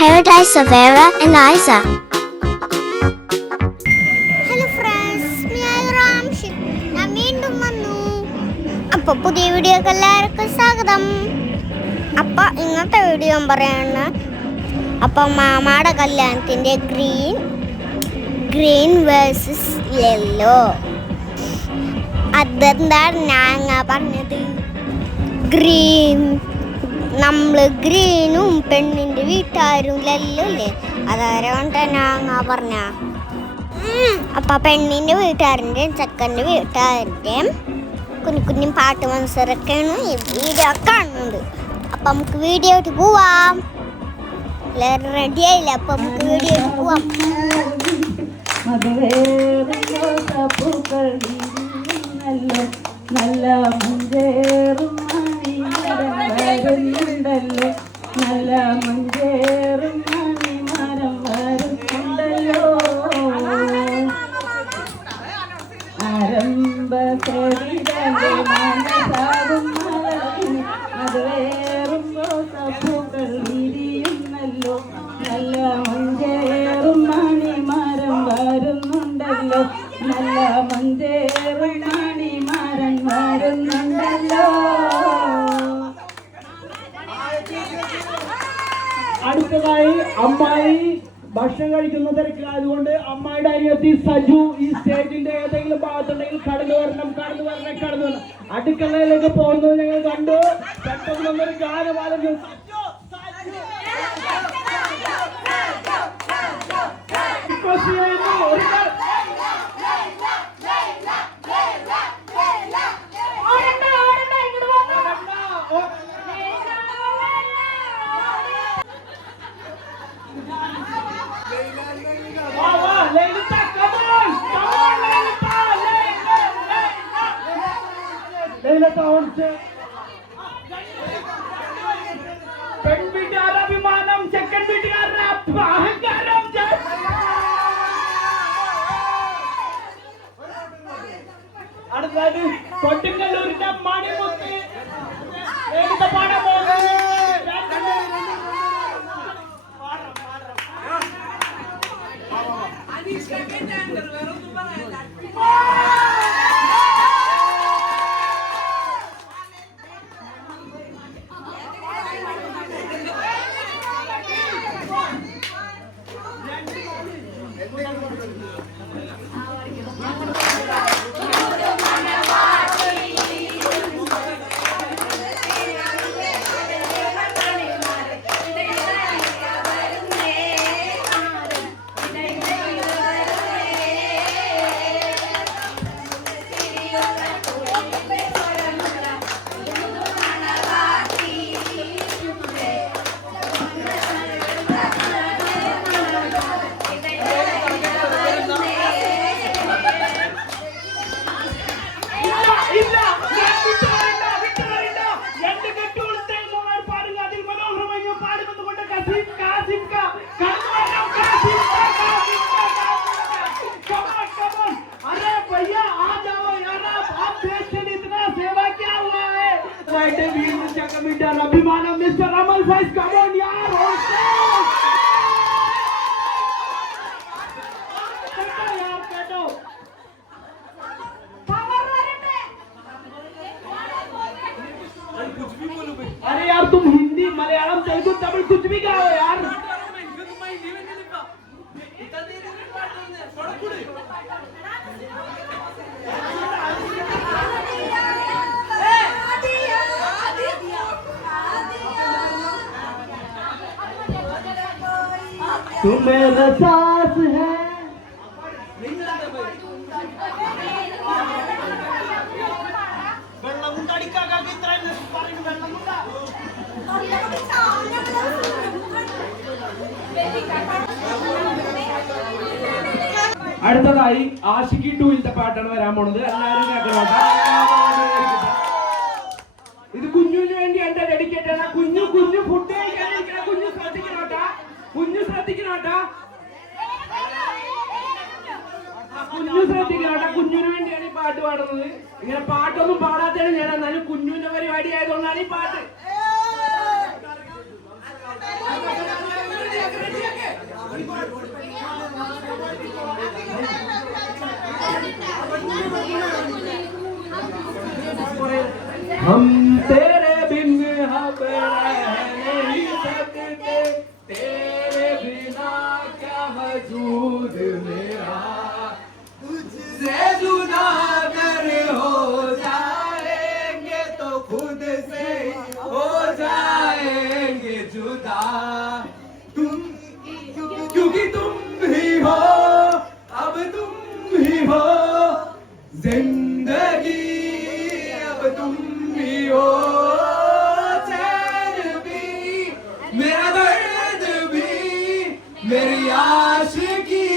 Paradise of Vera and Isa. Hello friends, ഞാൻ വീണ്ടും വന്നു. അപ്പോൾ പുതിയ വീഡിയോക്ക് എല്ലാവർക്കും സ്വാഗതം. അപ്പോൾ ഇന്നത്തെ വീഡിയോ പറയാണ്, അപ്പം മാമാടെ കല്യാണത്തിൻ്റെ ഗ്രീൻ വേഴ്സസ് യെല്ലോ. അതെന്താണ് ഞാൻ പറഞ്ഞത്? നമ്മൾ ഗ്രീനും പെണ്ണിൻ്റെ വീട്ടുകാരും യെല്ലോ അല്ലേ, അതാരാണ്ട് ഞാൻ പറഞ്ഞ. അപ്പം പെണ്ണിൻ്റെ വീട്ടുകാരൻ്റെയും ചെക്കൻ്റെ വീട്ടുകാരുടെയും കുഞ്ഞു കുഞ്ഞു പാട്ട് മത്സരമൊക്കെയാണ് ഈ വീഡിയോ കാണുന്നത്. അപ്പം നമുക്ക് വീഡിയോട്ട് പോവാം. എല്ലാവരും റെഡി ആയില്ല? അപ്പം നമുക്ക് വീഡിയോട്ട് പോവാം. നല്ല മഞ്ചേറും വരുന്നുണ്ടല്ലോ, നല്ല മഞ്ചേറും മണിമരം വരുന്നുണ്ടല്ലോ. ആരംഭ ചെടികളെ മനസാകും മലർന്ന് അത് വേറുമ്പോ തപ്പുകൾ വിരിയുന്നല്ലോ, നല്ല മഞ്ചേറും മണിമരം വരുന്നുണ്ടല്ലോ, നല്ല മഞ്ചേറും മണിമരം വരുന്നുണ്ടല്ലോ. അടുത്തതായി അമ്മായി ഭക്ഷണം കഴിക്കുന്ന തിരക്കിലായതുകൊണ്ട് അമ്മായിയുടെ അനിയത്തി സജു ഈ സ്റ്റേജിന്റെ ഏതെങ്കിലും ഭാഗത്തുണ്ടെങ്കിൽ കടന്നു വരണം. അടുക്കളയിലേക്ക് പോകുന്നത് ഞങ്ങൾ കണ്ടു. പെട്ടെന്ന് ഗാനം ആലപിച്ചു. പെൺവീട്ടുകാരുടെ അഭിമാനം, ചെക്കൻ വീട്ടുകാരുടെ അഹങ്കാരം. അടുത്തത് കൊട്ടിക്കല്ലൂരിന്റെ മണിമുത്ത് പാടാൻ പോകുന്നത്. अभिमानम मिस्टर अमल भाई, कम ऑन यार. अरे यार तुम हिंदी मलयालम तेलुगु तमिल कुछ भी गाओ यार. तू मेरा सास है. അടുത്തതായി ആഷിഖി 2 പാട്ടാണ് വരാൻ പോണത്. എല്ലാവരും കേൾക്കണോട്ടാ. ഇത് കുഞ്ഞുവിന് വേണ്ടി എന്റെ ഡെഡിക്കേറ്റ് ആണ്. കുഞ്ഞു ഫുഡ് കഴിക്കാനിരിക്കണം. കുഞ്ഞു ശ്രദ്ധിക്കണോട്ടാ. കുഞ്ഞു ശ്രദ്ധിക്കണോട്ടാ. കുഞ്ഞിന് വേണ്ടിയാണ് ഈ പാട്ട് പാടുന്നത്. ഇങ്ങനെ പാട്ടൊന്നും പാടാത്തതാണ് ഞാൻ. എന്നാലും കുഞ്ഞുവിന്റെ പരിപാടി ആയതുകൊണ്ടാണ് ഈ പാട്ട്. हम तेरे बिन अब रह नहीं सकते, तेरे बिना क्या वजूद मेरा, तुझसे जुदा अगर हो जाएंगे तो खुद से हो जाएंगे जुदा, तुम क्योंकि तुम ही हो, अब तुम ही हो जिंदगी, अब तुम भी हो चैन भी, मेरा दर्द भी, मेरी आशिकी,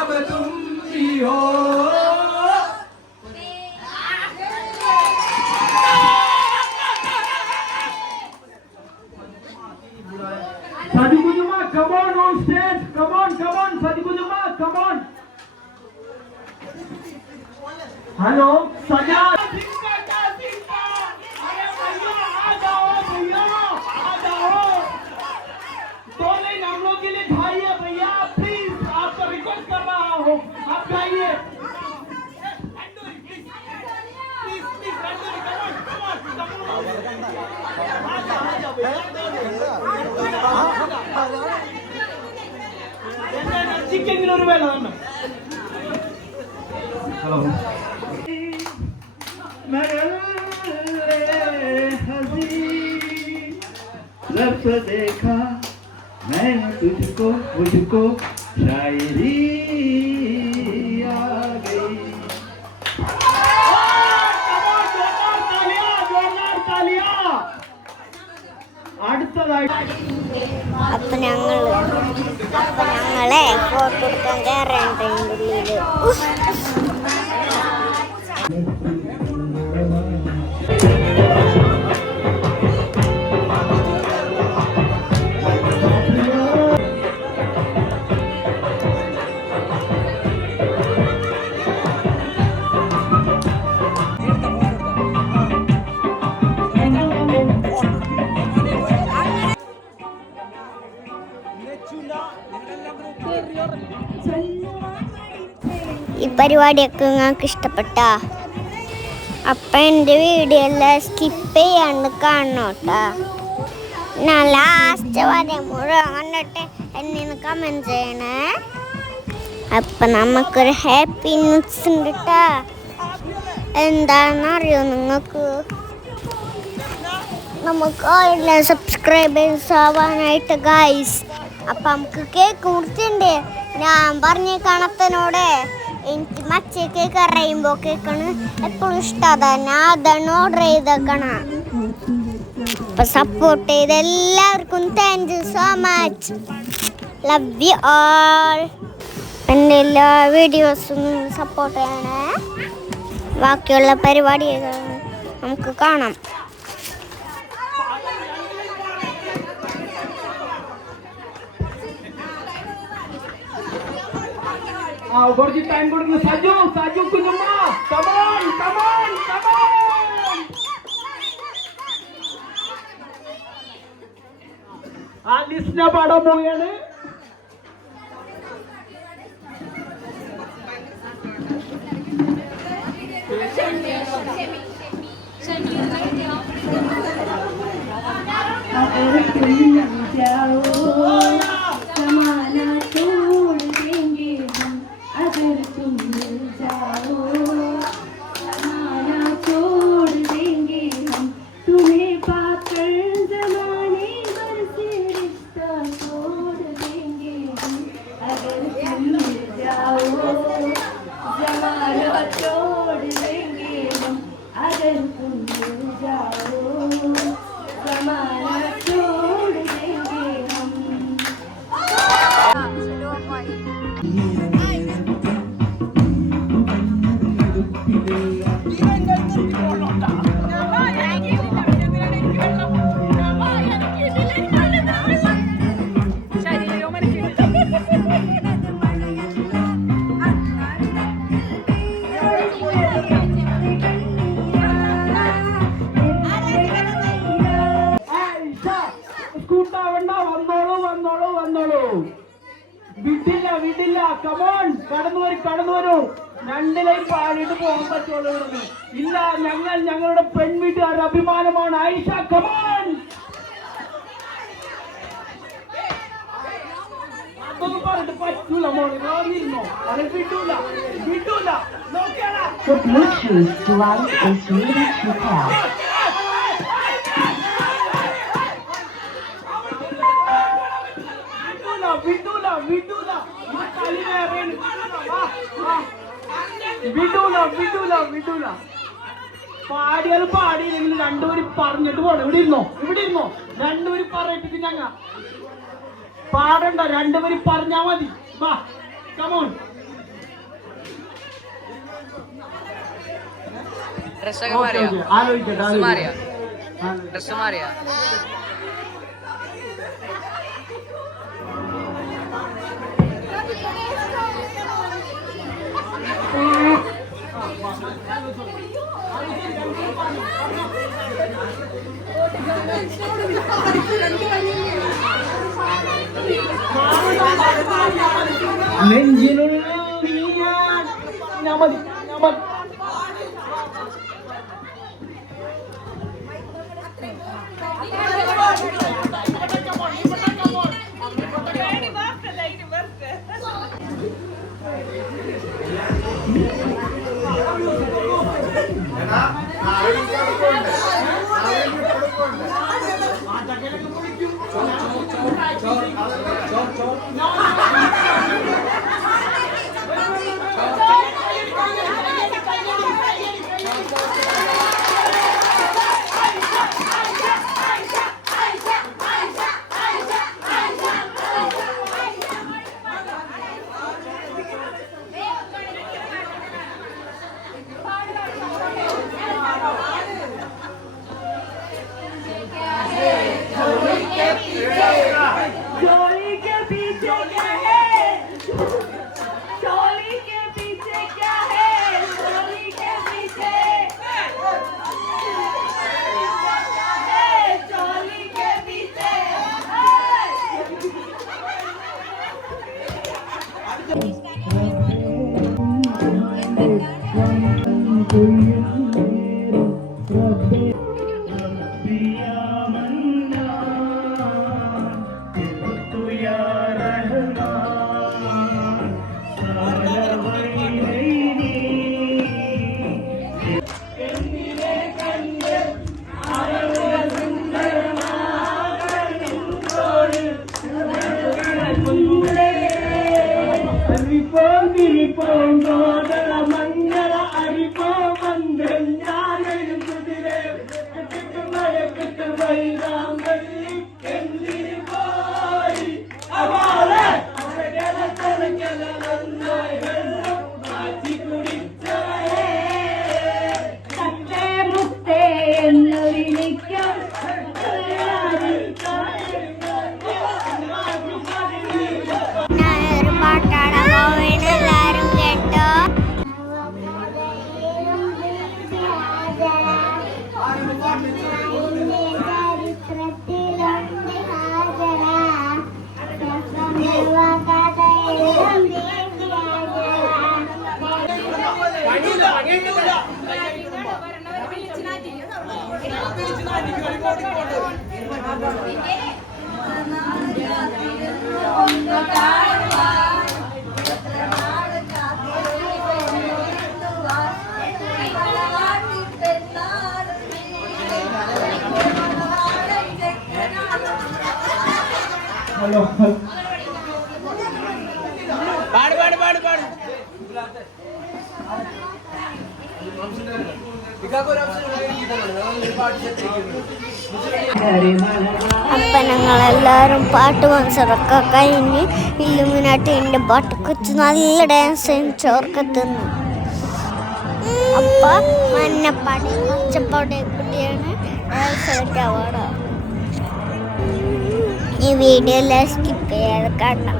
अब तुम भी हो। Sadhguru, come on stage, come on, Sadhguru, come on. Hello सजा अरे भैया आ जाओ दो लाइन हम लोग के लिए गाइए भैया, प्लीज आपका रिक्वेस्ट कर रहा हूँ, आप गाइए चिकन हेलो रब से देखा मैंने तुझको, मुझको शायरी आ गई। അപ്പൊ ഞങ്ങളെ ഫോട്ടോ എടുക്കാൻ കയറാൻ ഉള്ളില് ഈ പരിപാടിയൊക്കെ നിങ്ങൾക്ക് ഇഷ്ടപ്പെട്ട അപ്പം എൻ്റെ വീഡിയോ എല്ലാം സ്കിപ്പ് ചെയ്യാണ്ട് കാണണം കേട്ടോ. ഞാൻ ലാസ്റ്റ് വരെ മുഴുവൻ കണ്ടിട്ട് എന്നെ കമൻറ്റ് ചെയ്യണേ. അപ്പം നമുക്കൊരു ഹാപ്പി ന്യൂസ് ഉണ്ട് കേട്ടോ. എന്താണെന്നറിയോ നിങ്ങൾക്ക്? നമുക്ക് എല്ലാം സബ്സ്ക്രൈബേഴ്സ് ആവാനായിട്ട് ഗൈസ്. അപ്പം നമുക്ക് കേക്ക് മുറിച്ചുണ്ട്. ഞാൻ പറഞ്ഞ കണത്തനോട് എനിക്ക് മച്ച കേക്ക് റെയിൻബോ കേക്കാണ് എപ്പോഴും ഇഷ്ടം. ഞാൻ അതാണ് ഓർഡർ ചെയ്തേക്കണം. അപ്പം സപ്പോർട്ട് ചെയ്ത് എല്ലാവർക്കും thank you so much. Love you all. എൻ്റെ എല്ലാ വീഡിയോസും സപ്പോർട്ട് ചെയ്യണേ. ബാക്കിയുള്ള പരിപാടികൾ നമുക്ക് കാണാം. കുറച്ച് ടൈം കൊടുക്കുന്നു. സജു കുഞ്ഞുമ്മ, കമോൺ. ആ ലിസ്റ്റിനെ പാടാൻ പോവുകയാണ്. വിടില്ല കമോൺ, കടന്നു വരൂ. 2 ലൈൻ പാടിയിട്ട് പോകാൻ പറ്റുള്ളൂ ഇവിടുന്ന്. ഇല്ല, ഞങ്ങളുടെ പെൺവീട്ടുകാരുടെ അഭിമാനമാണ് ആയിഷ. കമോൺ, അതൊന്നും പറഞ്ഞിട്ട് പറ്റൂല മോളെ, വാങ്ങിയിരുന്നോ? അത് വിടൂല. നോക്കിയാടാ. The Bluetooth device is ready to pair. വിടൂല. പാടിയില്ലെങ്കിൽ 2 പേര് പറഞ്ഞിട്ട് പോണം. ഇവിടെ ഇരുന്നോ. 2 പേര് പറയിപ്പിച്ച് ഞങ്ങ പാടണ്ട. 2 പേര് പറഞ്ഞാ മതി. വാ, കമോൺ. ആലോചിക്കട്ടെ. നെഞ്ചിലുള്ള ഞാൻ മതി. ഹലോ അപ്പൊ ഞങ്ങളെല്ലാരും പാട്ട് മത്സരമൊക്കെ കഴിഞ്ഞ് ഇല്ലുമിനാട്ടിന്റെ പാട്ട് കൊച്ചു നല്ല ഡാൻസ് ചോർക്കത്തുന്നു. അപ്പൊ മഞ്ഞപ്പാടി പച്ചപ്പാടി കുട്ടിയാണ് ഡാൻസ് അവാർഡ്. ഈ വീഡിയോ എല്ലാം സ്കിപ്പ് ചെയ്യാതെ കാണാം.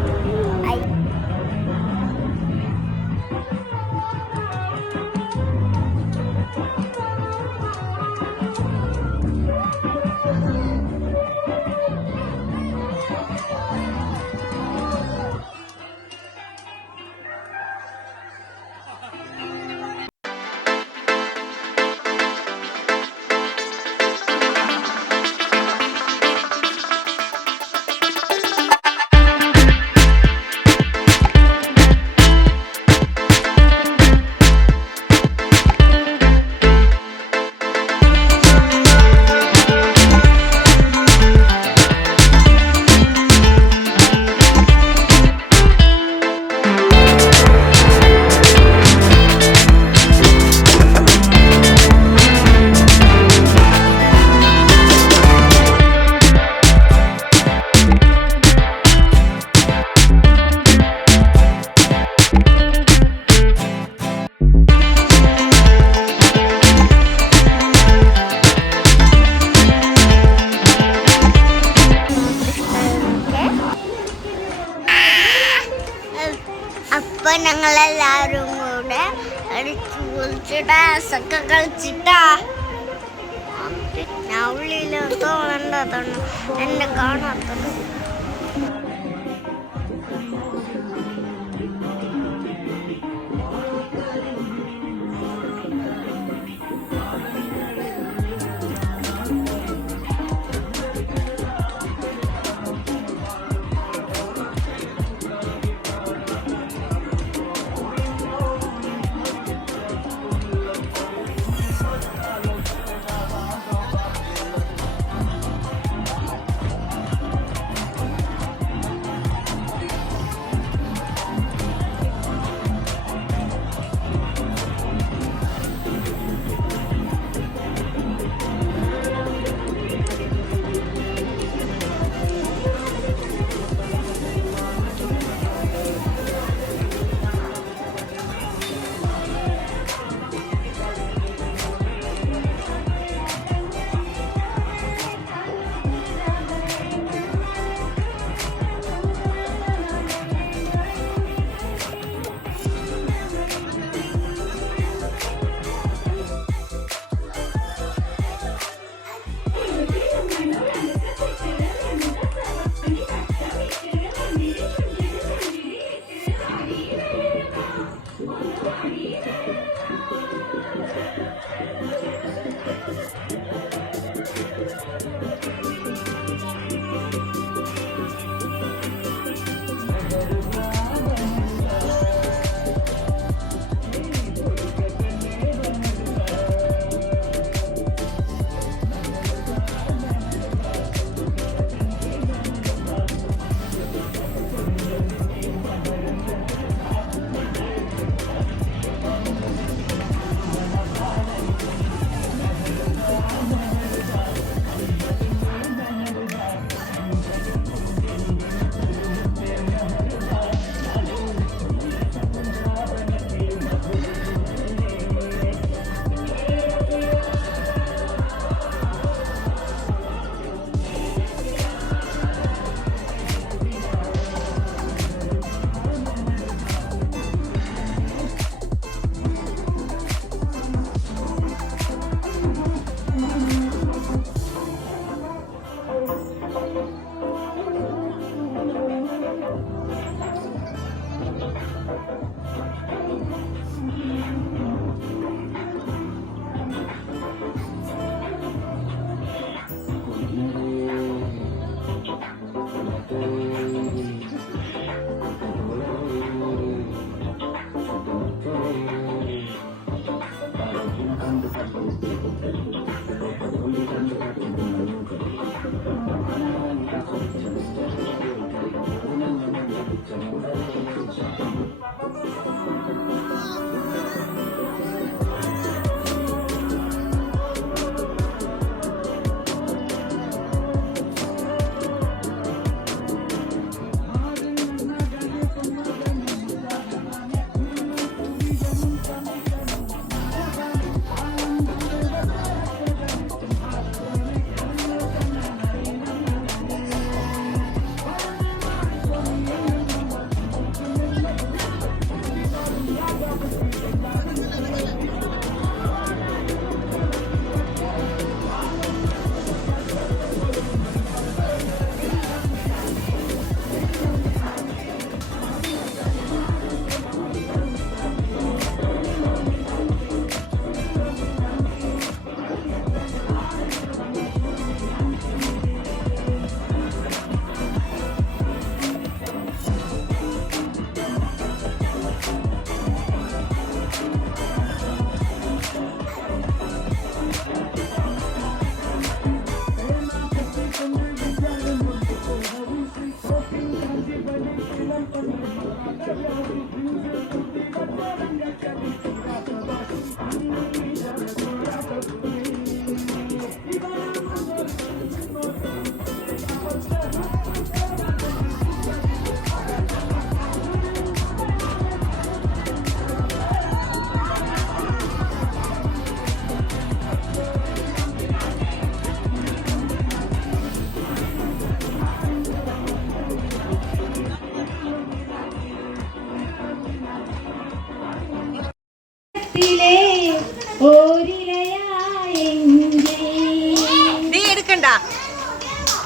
അപ്പൊ ഞങ്ങളെല്ലാവരും കൂടെ അടിച്ചു പൊളിച്ച് ഡാൻസൊക്കെ കളിച്ചിട്ടാ. ഞാൻ ഉള്ളിൽ തോന്നണ്ടതാണ് എന്നെ കാണാത്തത്.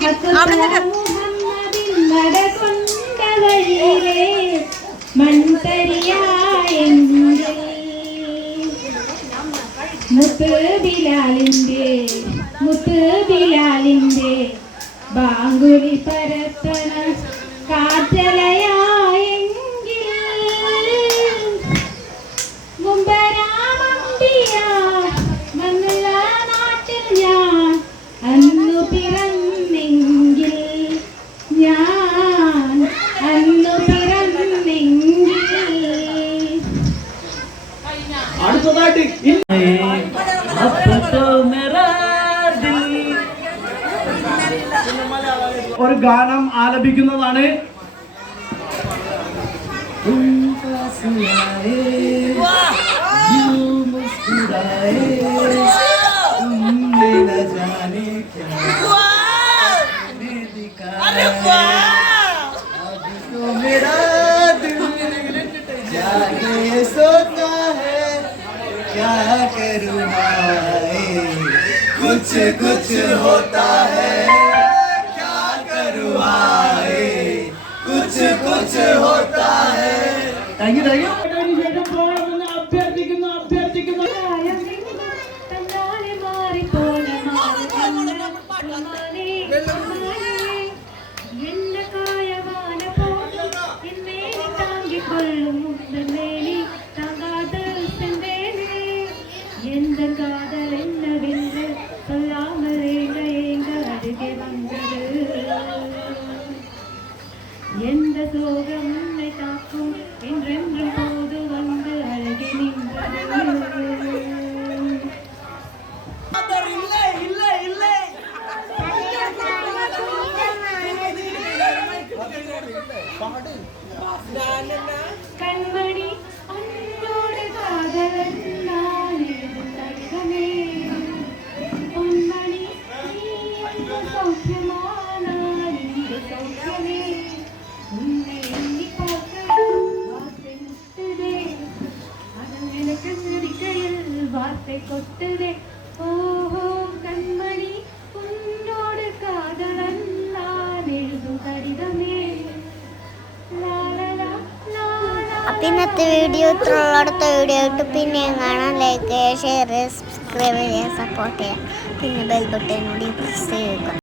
മുഹമ്മദിൻ നടകൊണ്ട വഴിയിലെ മൺതരിയായെങ്കിൽ മുത്ത് ബിലാലിന്റെ ബാങ്കുലി പരത്തണ കാറ്റലയായെങ്കിൽ മുമ്പരാമമ്പിയ മന്നുള്ള നാട്ടിൽ ഞാൻ അന്നു പിറന്നെങ്കിൽ അടുത്തതായിട്ട് ഒരു ഗാനം ആലപിക്കുന്നതാണ്. क्या करूँ कुछ कुछ होता है क्या करूँ कुछ कुछ होता है. താങ്ക് യു ശേഷം പോകണമെന്ന് അഭ്യർത്ഥിക്കുന്നു. எந்த காதல் என்னவென்று சொல்லாமல் எங்க அருகே வந்தது எந்த சோகம் உன்னை தாக்கும் என்றென்றும் போது வந்து அழகி நின்றது கண்மணி அன்போடு காதலன் வார்த்தை கொட்டுதே ஓஹோ கண்மணி உன்னோடு காதலன் நான் எழுதும் കടിതമേ. അപ്പം ഇന്നത്തെ വീഡിയോ ഇത്രയുള്ള അടുത്ത വീഡിയോ ആയിട്ട് പിന്നെയും കാണാം. ലൈക്ക് ചെയ്യുക, ഷെയർ ചെയ്യുക, സബ്സ്ക്രൈബ് ചെയ്യുക, സപ്പോർട്ട് ചെയ്യുക, പിന്നെ ബെൽ ബട്ടൺ കൂടി പ്രസ് ചെയ്യുക.